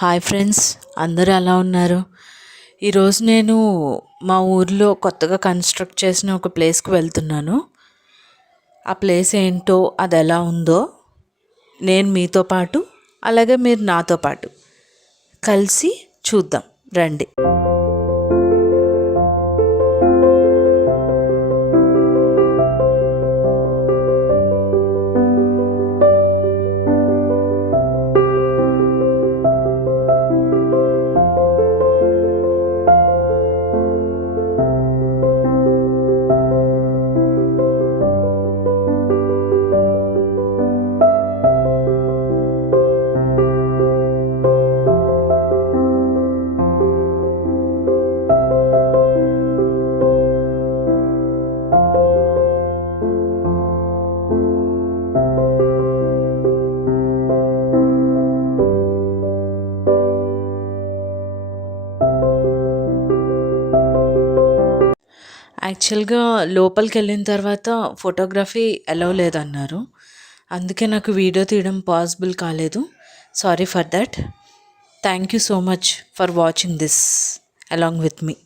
Hi friends, అందరూ ఎలా ఉన్నారు? ఈరోజు నేను మా ఊర్లో కొత్తగా కన్స్ట్రక్ట్ చేసిన ఒక ప్లేస్కి వెళ్తున్నాను. ఆ ప్లేస్ ఏంటో, అది ఎలా ఉందో నేను మీతో పాటు, అలాగే మీరు నాతో పాటు కలిసి చూద్దాం రండి. యాక్చువల్గా లోపలికి వెళ్ళిన తర్వాత ఫోటోగ్రఫీ అలౌ లేదన్నారు. అందుకే నాకు వీడియో తీయడం పాసిబుల్ కాలేదు. Sorry for that. Thank you so much for watching this along with me.